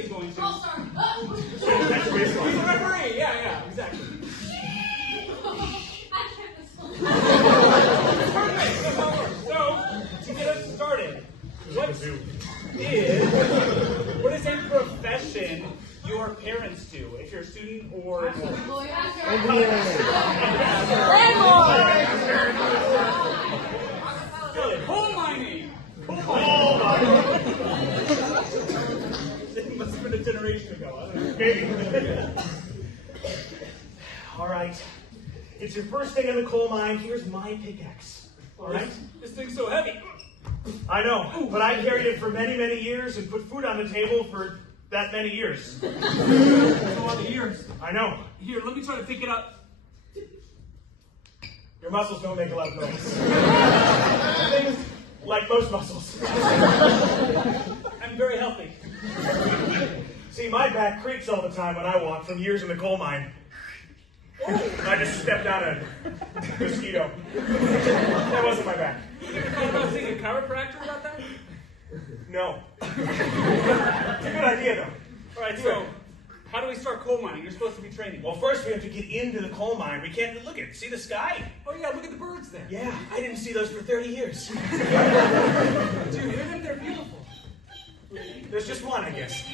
is going to. I'll start. That's a baseball. He's a referee. Yeah, exactly. I can't this one. Perfect. That's how it works. So, to get us started, what is a profession your parents do? If you're a student or coal mining. Coal mining. It must have been a generation ago. I don't know. Maybe. All right. It's your first day in the coal mine. Here's my pickaxe. All right? This thing's so heavy. I know, but I carried it for many, many years and put food on the table for that many years. A lot of years. I know. Here, let me try to pick it up. Your muscles don't make a lot of noise. Things like most muscles. I'm very healthy. See, my back creaks all the time when I walk from years in the coal mine. I just stepped on a mosquito. That wasn't my back. You ever thought about seeing a chiropractor about that? No. It's a good idea, though. All right, so how do we start coal mining? You're supposed to be training. Well, first we have to get into the coal mine. We can't look at. See the sky? Oh yeah, look at the birds there. Yeah, I didn't see those for 30 years. Do you hear them? They're beautiful. There's just one, I guess.